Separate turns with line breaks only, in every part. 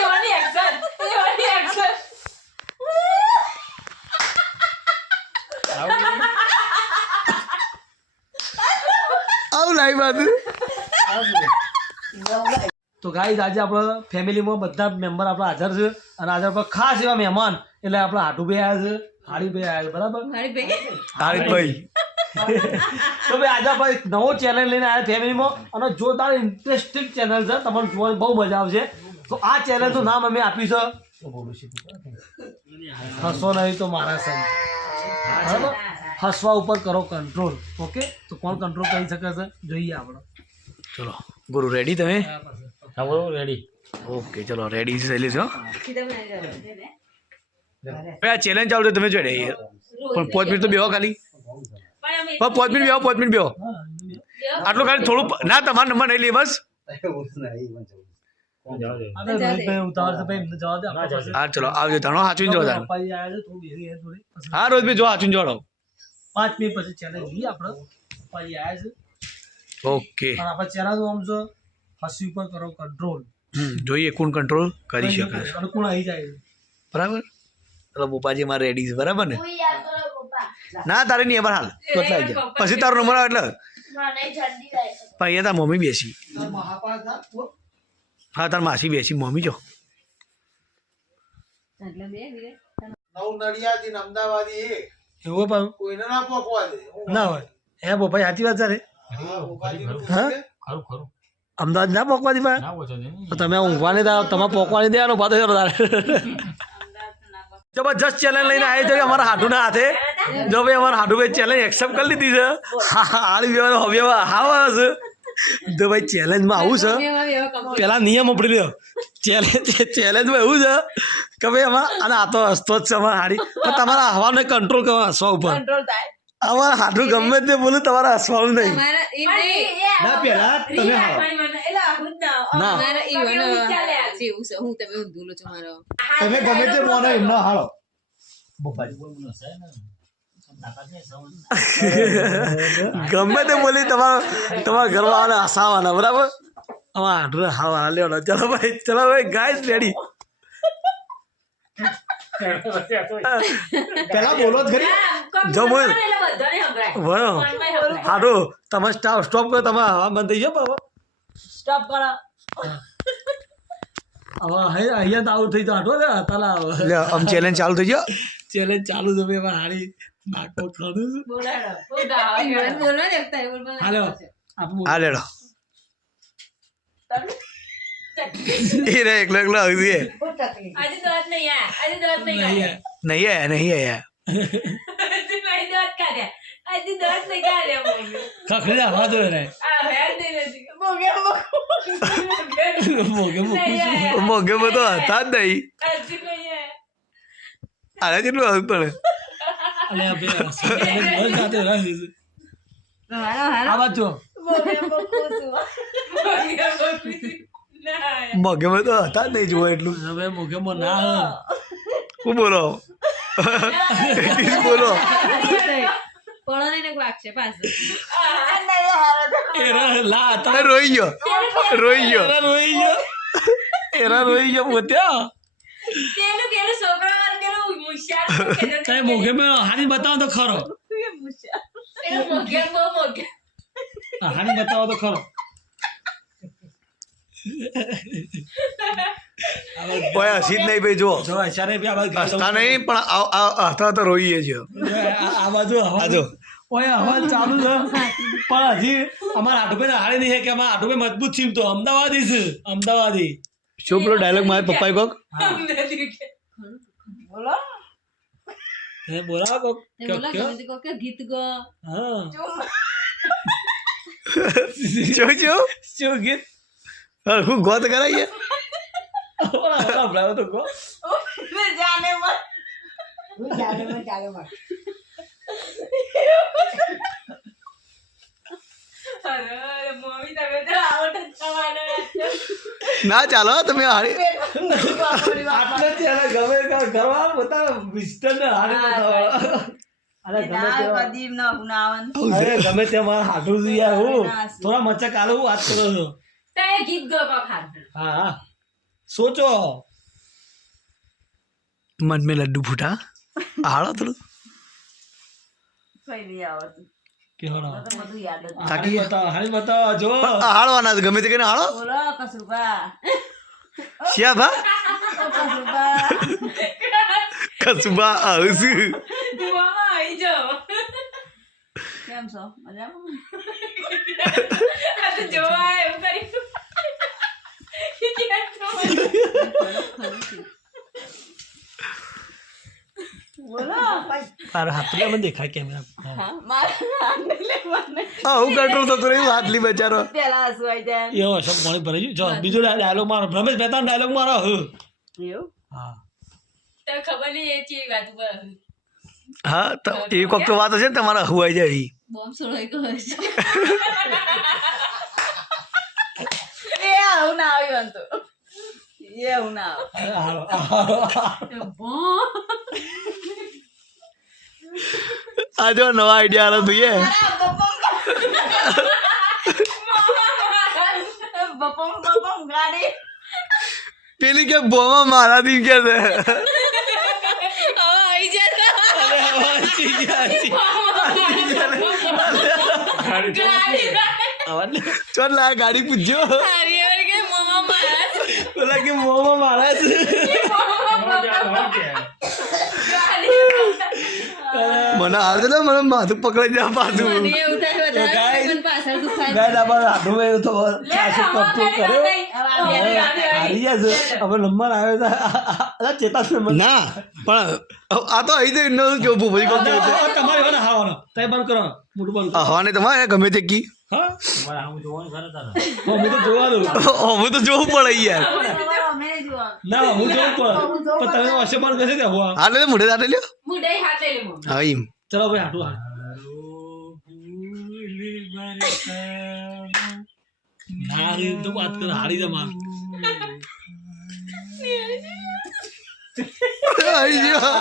એવાની action.
આવું લાઈ બાજુ તો ગાઈઝ આજે આપણા ફેમિલીમાં બધા મેમ્બર આપણા હાજર છે અને આજે આપણા ખાસ એવા મહેમાન એટલે આપણા હાટુભાઈ આવ્યા છે હાડીભાઈ આવ્યા છે બરાબર?
હાડીભાઈ. બેન.
તો ભાઈ આજે આપણે નવો ચેનલ લઈને આવ્યા ફેમિલીમાં અને જોરદાર ઇન્ટરેસ્ટિંગ ચેનલ છે તમને જોવાની બહુ મજા આવશે. તો આ ચેનલનું નામ અમે આપ્યું છે. હસો નહીં તો મારા સંગ. બરાબર? હસવા ઉપર કરો કંટ્રોલ ઓકે તો કોણ કંટ્રોલ કરી શકે છે? જોઈએ આપણે. ચલો ગુરુ રેડી તમે?
હા બરોબર રેડી
ઓકે ચલો રેડી છે
દો.
ભાઈ આ ચેલેન્જ ચાલુ છે તમે જોડે પણ પાંચ મિનિટ તો બેહો ખાલી. પાંચ મિનિટ બેહો પાંચ મિનિટ બેહો. આટલું ખાલી થોડું ના તમારો નંબર નહીં લે બસ. હા ચલો આવજો તાણો હાચું જો હા રોજ બી જો હાચું જોડો પાંચ મિનિટ પછી ચેલેન્જ જોઈએ આપણે. પપ્પાજી આવ્યા છે. ઓકે. અને આપણે ચેનલ આમ છે હસી ઉપર કરો કંટ્રોલ જોઈએ કોણ કંટ્રોલ કરી શકે છે કોણ આવી જાય બરાબર? ચલો બોપાજી મારે રેડી છે બરાબર ને? ના તારે નહીં એবার હાલ. જ જાય પછી તારો નંબર આવે એટલે. પણ અહીંયા તાર મમ્મી બેસી. હા. તાર માસી બેસી. મમ્મી જો.
બે બે.
એવું
ના પોકવા દે.
ના હોય. હે પપ્પા સાચી વાત છે
હા,
અમદાવાદ ના પોકવા દીધા
ના પૂછો દે
તમે ઊંઘવાની દા તમે પોકવાની દેવાનો પાછો તારે. જબરજસ્ત ચેલેન્જ લઈને આવી છે અમારા હાડુના હાથે. જો ભાઈ, અમારા હાડુભાઈ ચેલેન્જ એક્સેપ્ટ કરી લીધી છે. હાડી વ્યવહાર હવે હા તો ભાઈ ચેલેન્જમાં આવું છે. પેલા નિયમ ઉપડી લ્યો ચેલેન્જ ચેલેન્જમાં એવું છે કે ભાઈ અમારા અને આ તો હસતો જ છે અમારા હાડી. પણ તમારા હવાને કંટ્રોલ કરવા હસવા ઉપર.
કંટ્રોલ થાય.
અમારા હાડું ગમે તે બોલું તમારે હસવાનું નહીં. ના પેલા તમે હાલો
તમે ઊંધું લો છો. મારો.
તમે ગમે તે બોલો એમનો હાલો. ગમે તે બોલી તમારા તમારા ઘરવાળાને હસાવાના બરાબર? અમારા હાડું હાવા લેવાના. ચલો ભાઈ ચલો ભાઈ ગાય રેડી પેલા બોલો જ ખરી. જો બોલ. બરો હાડું તમે સ્ટોપ સ્ટોપ કરો તમે હવા બંધ થઈ જાઓ બાબા
સ્ટોપ કરો.
હવે અહીં- અહીંયા તો આવું થઈ તો હાટો ને તાલા લે આમ ચેલેન્જ ચાલુ થઈ ગયો? ચેલેન્જ ચાલુ થયું એમાં હારી નાકો. હાલો આ લેડો. એ રે એકલો એકલો આવી
આજે દોત નહીં આયા. આજે દોત નહીં આયા.
નહીં આયા નહીં આયા
આજે મારી દોત કાઢ્યા. આજે દોત નહીં કાઢ્યા મમ્મી.
ખખડી આવા દો રે
આ હેડ નહીં નથી. મોગે મોગે.
મોગે
આયા.
મોગે બધો હતા જ નહીં
આજે નહીં આયા.
આને કેટલું આવ્યું પડે
હાલો, હાલો.
આ બાજુ
મોગે મોગે. ના
મોગે તો હતા જ નહીં જોવા એટલું. હવે મોગે મો ના હું. બોલો? બોલો. રોઈ ગયો. રોઈ ગયો. રોઈ ગયો. એરા રોઈ ગયો પોતે મોગે મેં હાની બતાવો તો ખરો. હાની બતાવો તો ખરો. હસી જ નહીં ભાઈ જો હસતા નહીં પણ આ- આ હસતા તો રોઈએ છે. આ બાજુ આ જો ઓય અવાજ ચાલુ છે. પણ હજી અમારા આટુભાઈ હારી નહીં છે કે અમારા આટુભાઈ મજબૂત છે તો અમદાવાદી છે. અમદાવાદી. શું પેલો ડાયલોગ મારે પપ્પાએ કોક?
બોલો. બોલા કોક કે ગીત ગો.
હા. શું ગીત? હા, હું ગોત કરાઈએ? હમણાં તો ગો.
જાને મત અરે મમ્મી તમે તો આવો ટચકાવાના
ના ચાલો તમે હારી આટલે ત્યારે ગમે ત્યાં કરવા પોતા મિસ્ટર ને હારી બતાવો અરે ગમે તેવા અરે ગમે તે મારા હાટું છું યાર હું થોડા મચક આલો હું વાત કરો છો.
તે ગીત ગો વખાર
હા સોચો મન મે લડ્ડુ ફૂટા હાળો થોડું
કઈ નહીં આવતું
તાકી બતાવો જો
હાળવાના ગમે તે કઈને હાળો
બોલો
કસુબા
શિયાભા
કસુબા હાઉસ
મામા આવી જાઓ
કેમ છો મજામાં
આજે જોવા
એમ કરી
તારો હાથ તો મને દેખાય કેમેરા
હા, મારા હાથને લેવાને.
આવું કંટ્રોલ થતું રહ્યું આટલી બચારો
પેલા હસુ આવી જાય
એવો શબ્દ પાણી ભરાઈ ગયું જો બીજો ડાયલોગ મારો રમેશ મહેતા ડાયલોગ મારો હ
એવું
હા
તો ખબર નહીં એ ચી વાત ઉપર
હા તો એવી કોક તો વાત હશે ને તમારા હુવાઈ જાય
બોમ્બ છોડાઈ ગયો છે એ આવું ના આવ્યું તો. એ આવું ના આવ્યું
આ જો નવા આઈડિયા આલો ભાઈએ
બપમ બપમ
પેલી કે બોમાં મારાથી કે છે. ગાડી પૂછજો પેલા કે મોમાં મારા છે મને હાલ તો મને માથું પકડાઈ જાય પાછું
ગાય અમારા હાથમાં એવું તો ચાસી કંટ્રોલ કર્યો. હારી જશે હવે નંબર આવે તો અલા ચેતા નંબર
ના પણ આ તો આવી જઈને નવું કેવું ભૂપરી કોક
તમારે હવે હાવાનો. તય બંધ કરો મોટું બંધ કરો.
આ તમારે ગમે તે કી?
હા? હા, હું તો જોવાનું.
હું તો જોવું પડે યાર.
ના હું જોઉં પણ તમે વચ્ચે બંધ કરશે ને હવા
હાલે તો મોઢે દાટે લ્યો.
મુડાઈ હાથે લે
હા એમ.
ચલો ભાઈ હાટું હાટ હારી તો વાત કર હારી જા માર
આઈ ગયો.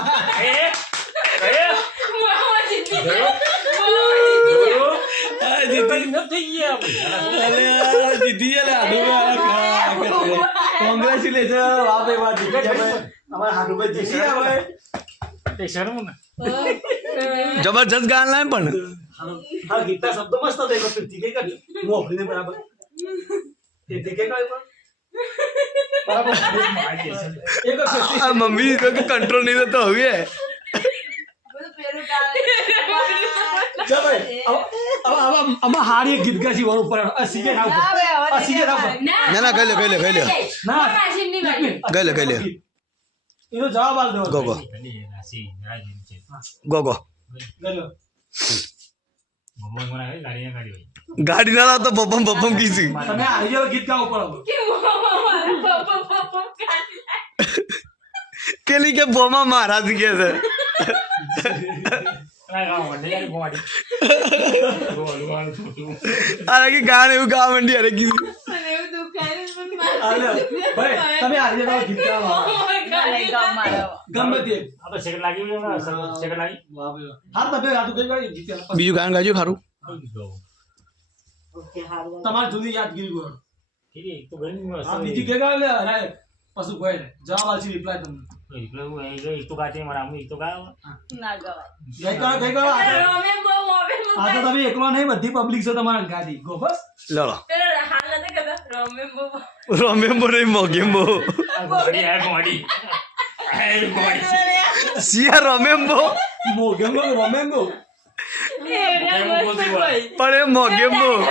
મામા જીતી ગયા. મામા જીતી ગયા.
અલે આ જીતી ગયા લે હાટું કોંગ્રેચ્યુલેશન ગયા ભાઈ અમારા હાટું ભાઈ જીતી ગયા ભાઈ
જબરજસ્ત ગાન લાય પણ.
હા ગીતા શબ્દ મસ્ત હતો એક વખત ટીકે કર્યો હું ઓફરીને બરાબર. તે ટીકે
આ મમ્મી તો કંટ્રોલ નહીં થતો હવે
આમાં હારી એક ગીત ગાસી વાળું ઉપર. આ
હવે હવે
આ સીજે ખાવ
ના
ના, કહી લે, કહી લે, કહી લે.
ના.
ગઈ લે ગઈ લે.
એનો જવાબ આલ દેવો
ગો ગો. Go go.
ગઈ લો.
ગાડી ના તો બપમ બપમ કીધું.
તમે જેવો ગીત ગાવ પડો
કેલી કે બોમા મહારાજ કે છે. અરે કે એવું મંડી અરે કીધું.
ને પણ
હાલો ભાઈ તમે હારી જેવો ગીત ગાઓ
મામા
ના લઈ જાઓ મારા
ગમે તે વાહ ભાઈ વાહ. હા તમે હાથું કઈ વાળી ગીત ગાઓ.
બીજું ગાન ગાજો ખારું
ઓકે હારું
તમારી જૂની યાદગીરી બોલો આ બીજી કે ગાવ લે અરે પશુ કોઈ ને જવાબ આલસી રિપ્લાય તમને
ના ગવાય
ગઈ કરો ગઈ કરો આ તો-
રમે બહુ મોબાઈલ
આ તો તમે એકલો નહીં બધી પબ્લિક છે તમારા ગાડી ગો બસ
લડો
પેલો હાલ નથી કરતા રમે બહુ
રોમેમ્બો રે મોગેમ્બો સિયા રોમેમ્બો
મોગેમ્બો રોમેમ્બો
પણ એ મોગેમ્બો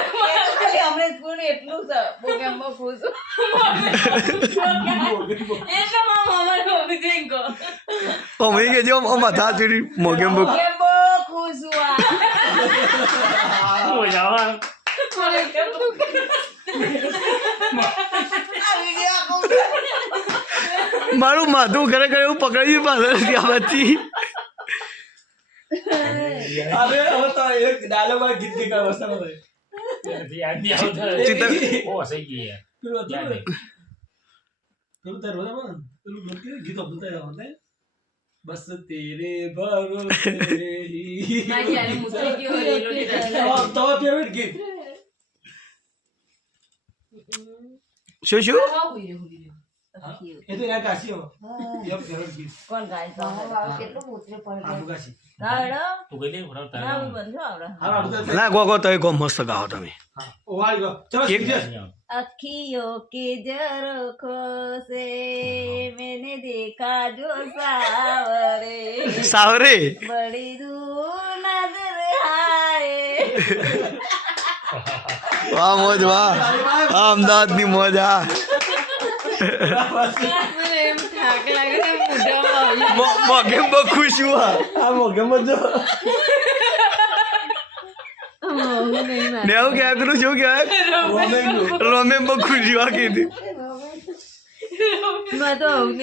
અમે કે જો માથા ચડી મોગેમ્બો
બોગેમ્બો ખુશ હુઆ આ વિડિયો આખું
મારું માથું ખરેખર એવું પકડાયું પાછળ ત્યાં પછી
હવે હવે તો એક ડાયલોગ ગીત કે વસ્તુ નથી? બસ તેરે ભરોસે ગીત.
શું શું?
એ તો
સાવરે.
સાવરે? બડી દૂર
વાહ મોજ વાહ. અમદાવાદની મોજ આ. મોગેમ બહુ ખુશ હું આ મોગેમ જો
હું નહીં
ને આવું ક્યાં કરું શું કહેવાય રોમે બહુ ખુશ હું આ કીધી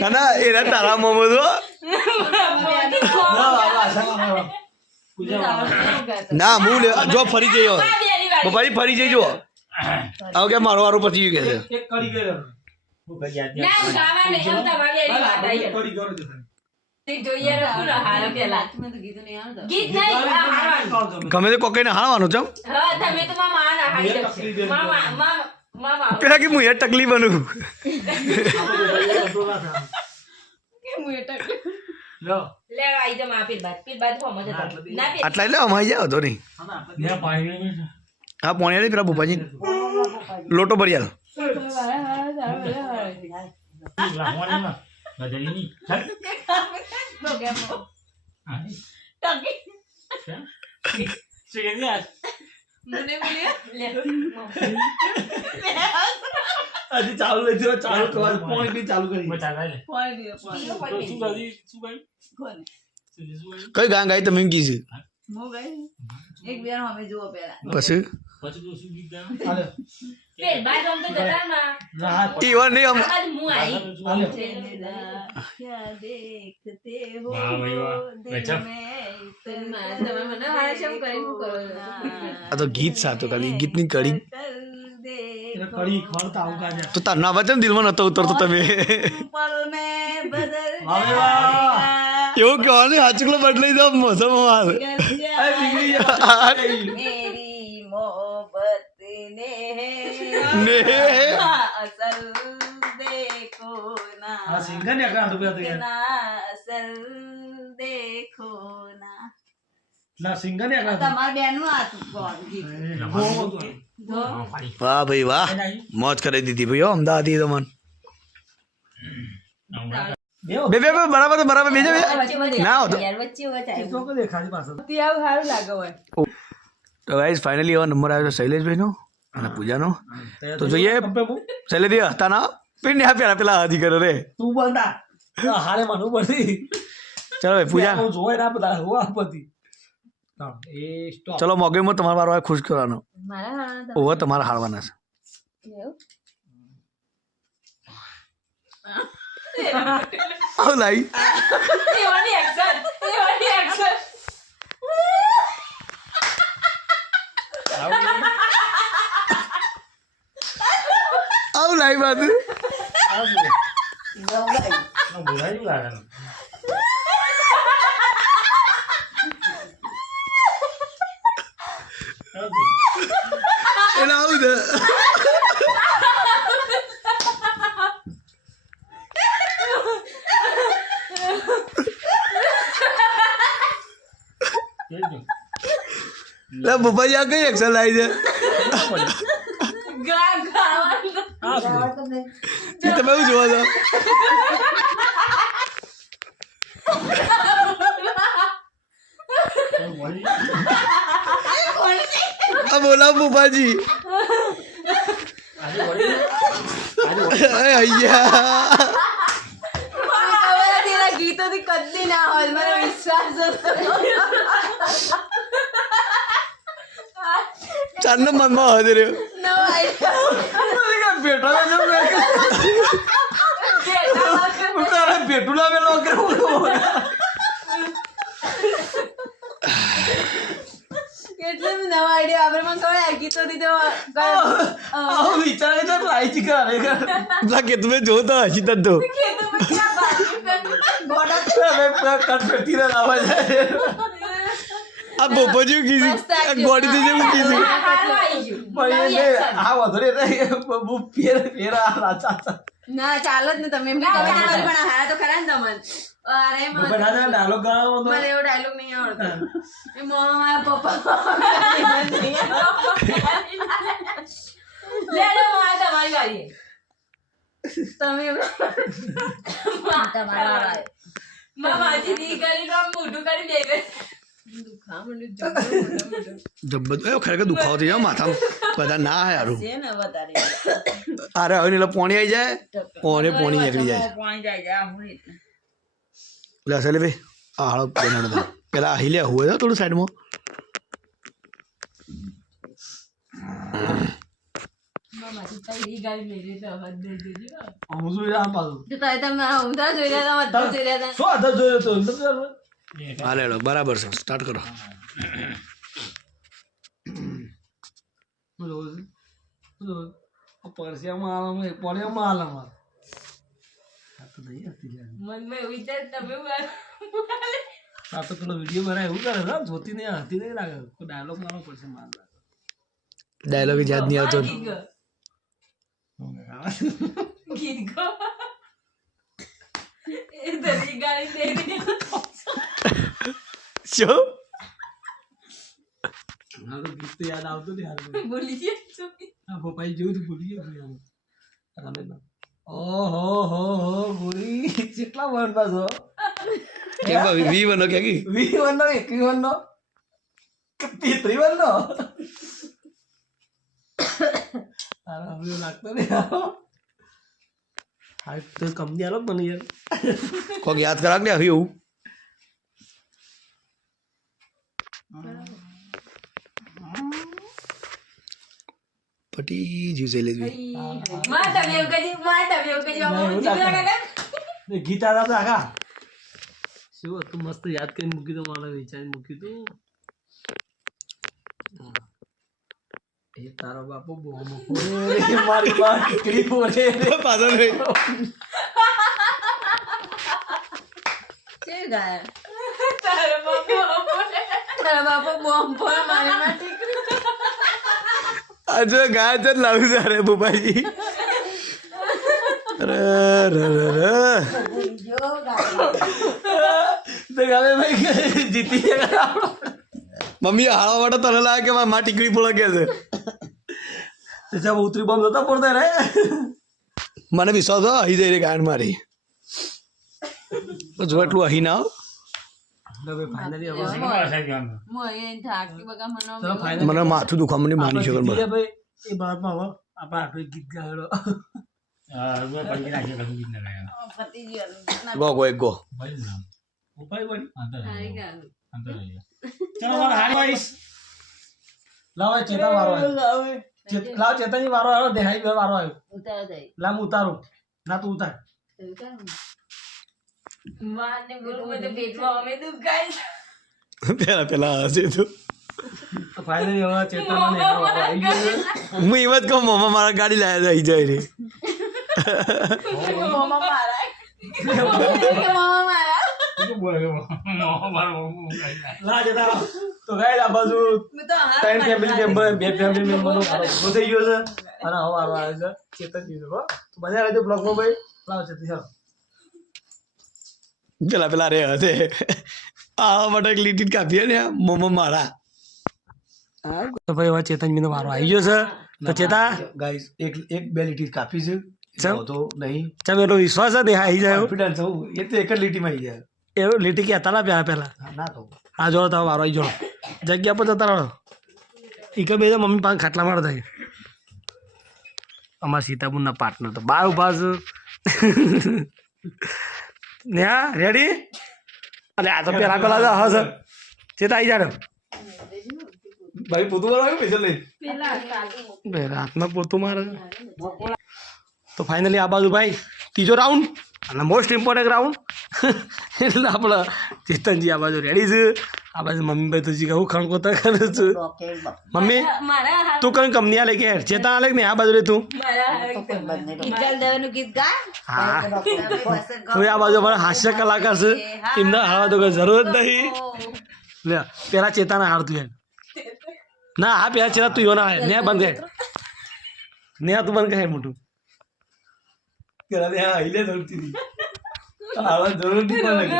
ના એના તારા મોમો તો
ના
હું જો, ફરી જઈયો. બપાજી ફરી જઈજો. આવ કે મારો વારો પછી ગયું કે
ના, છે તે
નહીં,
આ હારવાનું.
ગમે તે કોકઈને છે. પેલા કે હું એ ટકલી બનું?
કે હું એ ટક-
લો.
લે, આઈ જા માં પીર બાદ. પીર બાદ હોમ જ હતા. ના પીર.
આટલા એટલે અમારી જાવ તો નહીં
હા ના
પાણી
પેલા ભૂપાજી લોટો ભરી
કહેતી આજ?
મને બોલ્યા?
હજી ચાલુ છે ચાલુ કરવા પોઈન્ટ બી ચાલુ કરી
કોઈ
શું. શું
ગાંગ ગાઈ તમે એમ કીધું
ગઈ. એક બે અમે જુઓ પેલા
પછી
પછી તો શું ગીત ગામ
હાલે.
પે બાય તો તો જતા માં
ના
ઈ ઓ
નિયમ આજ મુ આઈ.
ક્યા દેખતે હો
વાહ વાહ. ગજબ
આ તો ગીત સાતો કડી. તો તાર ના વચન દિલમાં નતો ઉતરતો તમે. એવું કહેવાનું હાચકલો બદલાઈ જાવ મોસમ
અસલ દેખો
ના.
આ સિંગર ને કાંડ રૂપિયા તો
ના અસલ દેખો ના.
ના સિંગર ને કાંડ
તમાર બેનું આ
ગોળ
વાહ ભાઈ વાહ. મોજ કરી દીધી ભાઈ અમદાવાદી તો મન બે બે બે બરાબર બરાબર બીજો બે ના હોતો
તો
ગાઈઝ ફાઇનલી એવો નંબર આવ્યો શૈલેષભાઈનો. અને પૂજાનો. તો જોઈએ શૈલેષભાઈ હતા ના પીને આ પેલા પેલા હાજી કરે રે.
તું બોલતા હારે મને પડતી
ચલો ભાઈ પૂજા.
હું ના બધા હા, એ સ્ટોપ
ચલો મોગેમાં તમારો વારો ખુશ કરવાનો. ઓવર તમારા હારવાના છે. આવ લાઈ.
એવાની એવાની.
આવ લાઈ બાદ
બોલાયું લાગે ને.
એટલે આવું છે
કેમ છે?
એટલે બુબાજી આ કઈ એક્શન લાવી છે
ગા ગાવાનું.
આ શું?
શું જોવો છો આ
બોલા
બુબાજી
તેના ગીતોથી કદી ના હોય મને વિશ્વાસ હતો
ચારનો મનમાં હજે રહ્યો
આઈડિયા
બેટા તારે ભેટું લાવેલો કે
એટલે નવા આઈડિયા આપણે મને ખબર આ ગીતોથી તો
આવું વિચારે છે લાઈ ચી કરે
પેલા કે તમે જો તો હસી તક તો.
ગોડા
કટ ફેરતી ના આવા જાય.
આ બોપજી જેવું કીધું
આ
આ ગોડી તો કીધું.
હા, ગયું.
પણ એટલે. આ વધુ રે એટલે બહુ ફેર ફેર આ રાચા.
ના ચાલો જ ને તમે
ના, ચાલો.
પણ હારા તો ખરા ને તમને અરે
હું પણ ના જાણે dialogue ગાવાનો.
મને એવો ડાયલોગ નહીં આવડતો એ મારા પપ્પા
લેડો માં તમારી વારી
તમે તમારા વાળા
માં માજી દી કરી તો મોઢું કરી દે
ખરેખર દુખાવો થઈ જાય માથામાં બધા ના હે યારું
છે ને
અરે હવે એટલે પોણી આવી જાય. ઓને પોણી નીકળી જાય. એટલે ભાઈ આ હાળો બેનાનો પેલા હિલ્યા હોય તો થોડું સાઈડમાં.
હું જોઈ રહ્યા પાછું.
તમે જોઈ રહ્યા હતા જોઈ રહ્યા હતા.
શું આધાર જોયો તો? એમ તો ચાલો.
હા લેડો બરાબર છે સ્ટાર્ટ કરો
પરસ્યામાં આલામાં, એ પોળિયામાં આલામાં. આ તો પેલો વીડિયો બનાવે એવું કરે છે, જોતી નહીં હતી નહીં લાગે ડાયલોગ મારવો પડશે મારે
ડાયલોગ યાદ નહીં આવતો
ગીત ગો. ગીત ગો. એ તારી ગાડી દે દે.
શું?
હા તો ગીત તો યાદ આવતું નહીં હાલ
બોલી છું.
આ પપ્પાએ જોયું તો ભૂલી ગયો યાર. રામે ના. ઓહો હો હો ગોરી કેટલા વનના છો?
કે ભાઈ વી બનો કે કી?
વી વનનો એકવી વનનો કે ત્રી વનનો તારા એવું લાગતું નહીં હા તો કંપની આલો મને યાર
કોક યાદ કરાક ને આવ્યું એવું પટી જ્યું લેવી
માં તમે એવું માં તમે એવું કાકા
ગીત તો આખા શું હતું મસ્ત યાદ કરીને મૂકી દો મારે વિચાર મૂકી દો એ તારો બાપો બહુ મોકો રે મારી માં ટીકડી પોરે રે
પાછળ રહી.
કેવી ગાય?
તારો બાપો બોલે.
તારા બાપા બોમ્બ મારે માં ટીકરી
આ જો ગાય ને લાવું છે અરે બુબાજી અરે રે રે રે
જો ગાય.
તો હવે ભાઈ જીતી ગયા.
મમ્મી હાળવા માટે તને લાગે કે મારી માં ટીકડી પોળા કે છે?
જબ ઉતરી બોમ્બ નતા પડતા રે?
મને વિશ્વાસ હતો અહીં જઈને ગાયન મારી. તો જો એટલું અહી ના
મને
માથું દુખવા મને માની શકે
એ બાબતમાં હવે આપણે આટલું ગીત ગાયેલો.
ગો ગો એક ગો.
ચલો મારો હારી.
ચેતા ચેત- લાવ ચેતાની વારો આવ્યો દેહાઈ બે વારો આવ્યો.
ઉતાર
હું ઉતારું. ના તું ઉતાર.
બોલું બધું પેટમાં અમે દુખાય
પેલા પેલા હશે તું.
તો ફાઇનલી હવે ચેતન આવી.
હું એમ જ કહું મમ્મા મારા ગાડી લાવ્યા અહીં જાય રે
મારા મારા.
લા. તો ગાઈસ આ બાજુ
મેં
ત્રણ ફેમિલી મેમ્બર બે ફેમિલી મેમ્બરનો ઊભો થઈ ગયો છે? અને હવે વારો આવ્યો છે ચેતન જીતો હો. તો બધા રહેજો બ્લોગમાં ભાઈ? લાવ છે ચાલો.
પેલા પેલા રે હશે. આ માટે એક લીટી કાપીએ ને મોમો મારા.
તો ભાઈ હવે ચેતનજીનો વારો આવી ગયો છે. તો ચેતા
ગાઈસ એક એક બે લીટી કાપી છે.
ચમ?
તો નહીં.
ચાલો એટલો વિશ્વાસ હા આવી જાય
કોન્ફિડન્સ હું. એ તો એક જ લીટીમાં આવી જાય.
એ લીટી કે તાલા પેલા
પહેલા ના તો.
હા જોડો તમે વારો આવી જોડો જગ્યા પર જતા રહો. એક બે મમ્મી પાસે ખાટલા માર થાય અમારા સીતાપુરના પાર્ટનર તો બાર ઊભા છે. ને હા રેડી અને આ તો પેલા પેલા સર ચેતા આવી જાડો
ભાઈ પોતું વાળા પૈસા લઈ
બે રાતમાં પોતું મારે. તો ફાઇનલી આ બાજુ ભાઈ ત્રીજો રાઉન્ડ અને મોસ્ટ ઇમ્પોર્ટન્ટ રાઉન્ડ એટલે આપણે ચેતનજી આ બાજુ રેડી છે. આ બાજુ મમ્મી ભાઈ તુજી કહું ખણકોતા કરે છે. મમ્મી તું કણ કંપની આલે કે ચેતા આલે ને નહીં આ બાજુ રે તું. હા. હવે આ બાજુ અમારા હાસ્ય કલાકાર છે. એમના હાવા તો કોઈ જરૂર જ નહીં. લે પેલા ચેતાના હાર તું યાર ના હા પેલા ચેતા તું યોના હાર. ને બંધ કર. ને તું બંધ કહે મોટું. પેલા ને હા हिले ધરતી હતી આવા જરૂર નહીં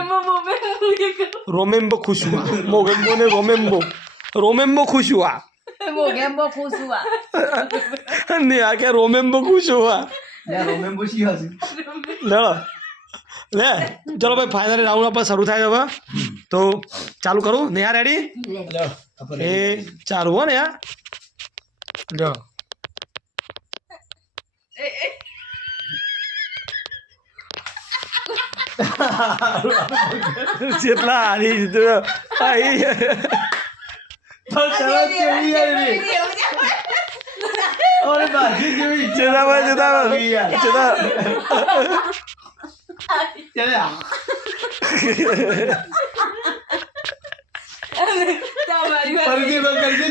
રોમેમ્બો ખુશુઆ મોગેમ્બો ને રોમેમ્બો રોમેમ્બો ખુશુઆ
મોગેમ્બો ખુશુઆ
ને આ કે રોમેમ્બો ખુશુઆ
રોમેમ્બો શી હશે
લે લે ચલો ભાઈ ફાઇનલ રાઉન્ડ આપણે શરૂ થાય હવે તો ચાલુ કરું ને યાર રેડી એ ચાલુ હો ને યાર લ્યો જેટલા હારી જીતો આઈ. તરત કેવી યાર ઓરે બાજી કેવી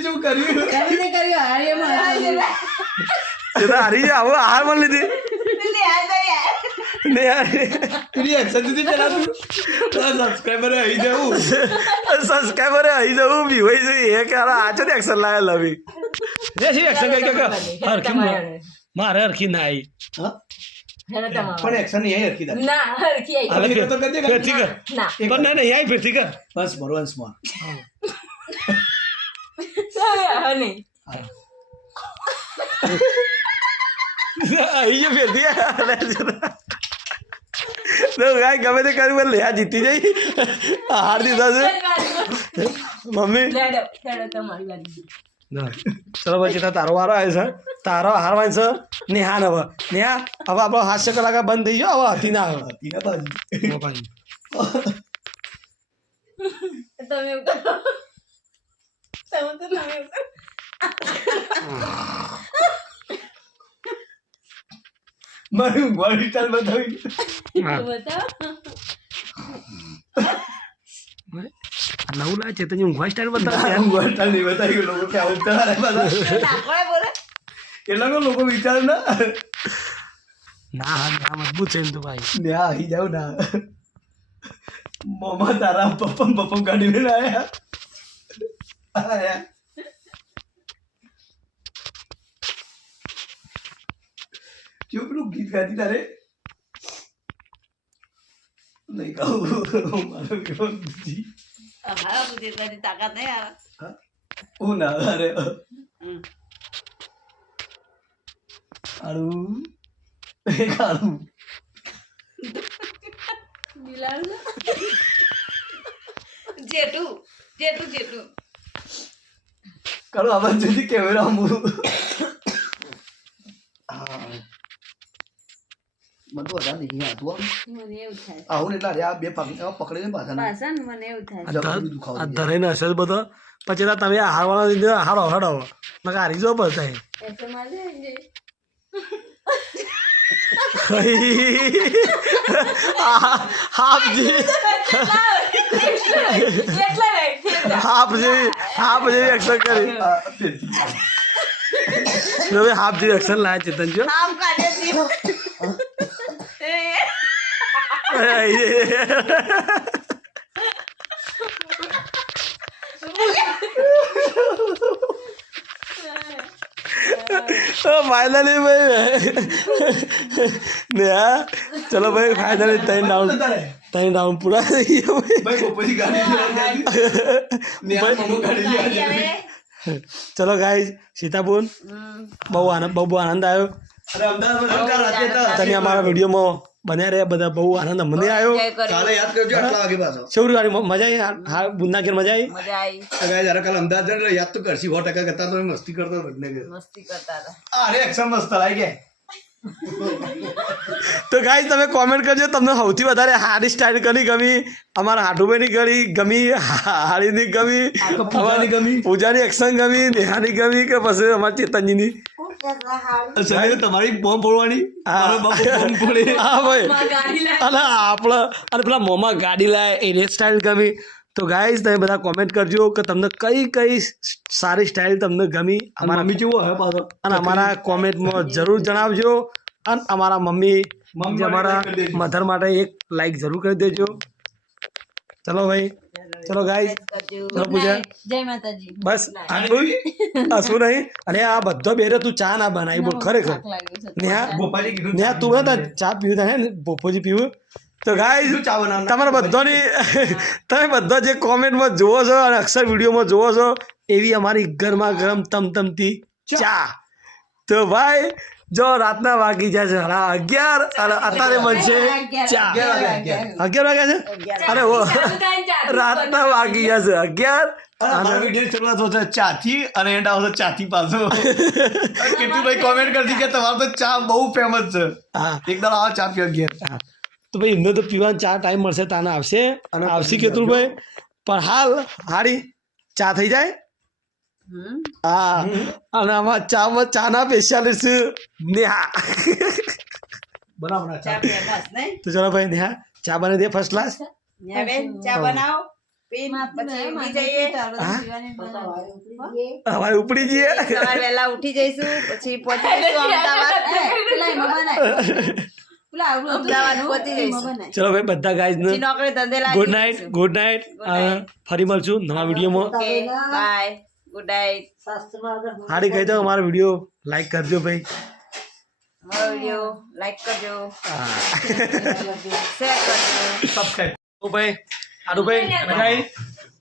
શું કર્યું?
કરીને કર્યું હારીએમાં હારી.
ચેતા હારી મન લીધી. ને યાર એની એક્શન દીધી પેલા તું સબસ્ક્રાઈબર આવી જવું સબસ્ક્રાઇબર આવી જવું બી હોય છે એ કે અરે આ છે એક્શન લાગે લવી જે છે એક્શન કઈ કે હરખી મારે હરખી ના આવી
પણ એક્શન નહીં હરખી દા
ના હરખી આઈ.
હાલે
તો કરજે
ફેરથી કર
ના
પણ ના નહીં આવી ફેરથી કર
બસ મોર વન્સ મોર
હા. જે
ફેરતી ગયો ગમે તે પણ લે આ જીતી જઈ. હાર દીધા છે. મમ્મી. ચલો પછી તારો વારો આવે છે. તારો હાર વાય છે. નેહા ને હવે. નેહા હવે આપણો હાસ્ય કલાકાર બંધ થઈ ગયો. હવે હતી ના
તીના બાજુ
તમે તમે તો કરો.
મારી ઊંઘવાની સ્ટાઇલ બતાવી.
નવું લાગે ચેતન ઊંઘવા સ્ટાઇલ બતાવે
ઊંઘવાની સ્ટાઇલ નહીં બતાવી લોકો કે આવું તમારે બધા એટલા તો લોકો વિચાર ના.
ના હા ના મજબૂત છે એમ તો ભાઈ.
ને આ આવી જાવ ના. મોમાં તારા પપ્પમ પપ્પમ ગાડી લઈને આયા આયા. ક્યું પેલું ગીત ગાતી તારે નહીં કહું મારો કેવો બુદ્ધિ
હા બુદ્ધિ તારી તાકાત નહીં આવે
હું ના અરે આડું એક આડું
બિલાડું?
જેટું જેટું જેટું
કાળું આવાજ જોતી કેમેરા હું મને તો વધારે નહીં હાથું
મને એવું થાય
આવું એટલા રહ્યા બે પગ પકડીને પાછા
મને એવું થાય
ધરાઈ
ને હશે બધા. પછી તમે હારવાના દીધો હારો હડાવો મેં હારી જો બસ હાફ જેવી એક્શન લાયા ચેતન જો. થઈ ગયા ભાઈ
ભાઈ બપોરી ગાડી લેવા જતી. ને આ મમ્મો ગાડી લેવા જતી.
ચલો ગાઈઝ સીતાબુન બહુ આનંદ બહુ બહુ આનંદ આવ્યો તમે અમારા વિડીયોમાં બન્યા રહ્યા બધા બહુ આનંદ મને આવ્યો
કાલે યાદ કરજો આટલા વાગે પાછો.
સૌરી વાળી મજા આવી હા બુંદા ઘેર મજા આવી
મજા આવી
guys, જરા કાલે અમદાવાદ યાદ તો કરશી સો ટકા કરતા તો મસ્તી કરતો કે.
મસ્તી કરતા હતા.
અરે એક્શન મસ્ત લાગી ગયા.
તો ગાઈઝ તમે કોમેન્ટ કરજો તમને સૌથી વધારે હારી સ્ટાઇલ કરી ગમી? અમારા હાડુભાઈની ગળી ગમી હાડીની ગમી
પૂજાની ગમી.
પૂજાની એક્શન ગમી નેહાની ગમી કે પછી અમારી ચેતનજીની?
સાહેબ તમારી બોમ્બ ફોડવાની?
હા. ભાઈ. અને આપણે અને પેલા મોમાં ગાડી લાય એ સ્ટાઇલ ગમી. તો ગાઈઝ તમે બધા કોમેન્ટ કરજો કે તમને કઈ કઈ સારી સ્ટાઇલ તમને ગમી. અમારા
મમ્મી કેવો હે પાછો
અને અમારા કોમેન્ટમાં જરૂર જણાવજો. અને અમારા મમ્મી
મમ્મી
અમારા. મધર માટે એક લાઈક જરૂર કરી દેજો. ચલો ભાઈ ચલો ગાઈઝ ચલો પૂજા.
જય માતાજી.
બસ આટલું આ શું નહીં. અને આ બધો બેરે તું ચા ના બનાવી બોલ ખરેખર. નેહા નેહા તું હતા ચા પીવું થાય ને? ભોપોજી પીવું? તો ગાઈઝ? તમારા બધાની તમે બધા જે કોમેન્ટમાં જુઓ છો અને અક્ષર વિડીયોમાં જુઓ છો એવી અમારી ગરમા ગરમ તમતમતી ચા. તો ભાઈ જો રાતના વાગી જાય છે હા અગિયાર અને અત્યારે બનશે ચા. અગિયાર વાગ્યા છે? અરે ઓ રાતના વાગી ગયા છે અગિયાર
અમારા વીડિયો શરૂઆત થશે ચા અને એન્ડ આવશે ચા પાછો. કેટલું ભાઈ કોમેન્ટ કરતી કે તમારો તો ચા બહુ ફેમસ છે.
હા.
એકદમ આવો ચા પી ગયા.
હા. તો ભાઈ એમને તો પીવાનો ચા ટાઈમ મળશે તાને આવશે. અને આવશે કેતુલભાઈ પણ હાલ હારી ચા થઈ જાય? હા. અને આમાં ચામાં ચાના સ્પેશિયાલિસ્ટ નેહા. બનાવના
ચા
તો ચલો ભાઈ નેહા ચા બનાવી દે ફર્સ્ટ ક્લાસ
ચા બનાવો.
અમારે ઉપડી જઈએ.
વહેલા ઉઠી જઈશું પછી પહોંચી જઈશું અમદાવાદ.
પેલા એમાં બનાય. પેલા આવડું હતું.
અમદાવાદ પહોંચી જઈશું.
એમાં બનાય.
ચલો ભાઈ બધા ગાઈઝ
પછી નોકરી ધંધે લાગી
ગુડ નાઇટ
જઈશું.
Good night
night.
ફરી મળશું નવા વિડીયોમાં
ઓકે બાય ગુડ નાઇટ
હારી કહી દો અમારો વીડિયો લાઈક કરજો ભાઈ
અમારો વીડિયો લાઈક કરજો શેર કરજો
સબસ્ક્રાઇબ તો ભાઈ આનું ભાઈ મજા આવી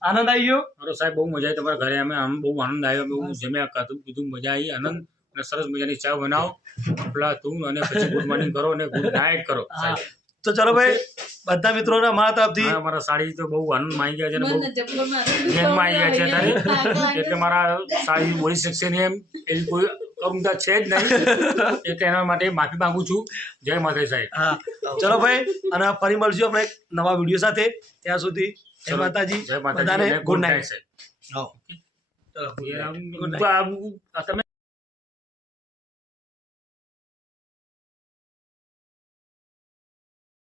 આનંદ આવી ગયો
મારો સાહેબ બહુ મજા આવી તમારા ઘરે અમે આમ બહુ આનંદ આવ્યો બહુ જમ્યા ખાધું કીધું મજા આવી આનંદ અને સરસ મજાની ચા બનાવો. પેલા તું અને પછી ગુડ મોર્નિંગ કરો અને ગુડ નાઇટ કરો.
તો ચાલો ભાઈ બધા મિત્રોને મારા તરફથી
મારા સાડી તો બહુ આનંદમાં આવી ગયા છે. ગેમમાં આવી ગયા છે
થાક
એટલે મારા સાડી બોલી શકશે નહીં એમ. એવી કોઈ કરુણતા છે જ નહીં. એટલે એના માટે માફી માંગુ છું. જય માતા સાહેબ.
હા. ચલો ભાઈ અને ફરી મળશું આપણે નવા વીડિયો સાથે. ત્યાં સુધી જય માતાજી.
જય માતાજી
ગુડ નાઇટ
સાહેબ.
ચલો
તમે